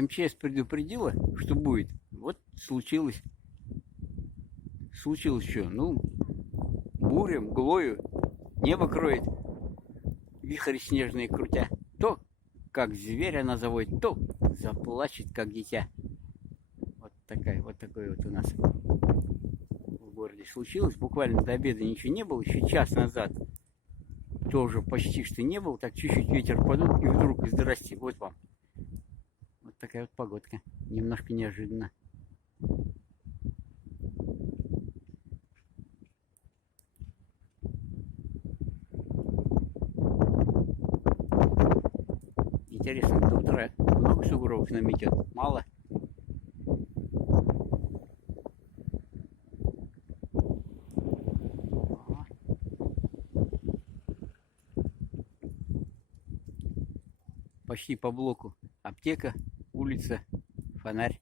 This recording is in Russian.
МЧС предупредила, что будет. Вот случилось. Случилось что? Ну, буря, мглою, небо кроет, вихрь снежные крутя. То, как зверь она заводит, то заплачет, как дитя. Вот такой вот у нас в городе случилось. Буквально до обеда ничего не было. Еще час назад тоже почти что не было. Так чуть-чуть ветер подул, и вдруг здрасте, вот вам. Вот такая вот погодка. Немножко неожиданно. Интересно, до утра много сугробов наметет? Мало? Почти по блоку. Аптека, улица, фонарь.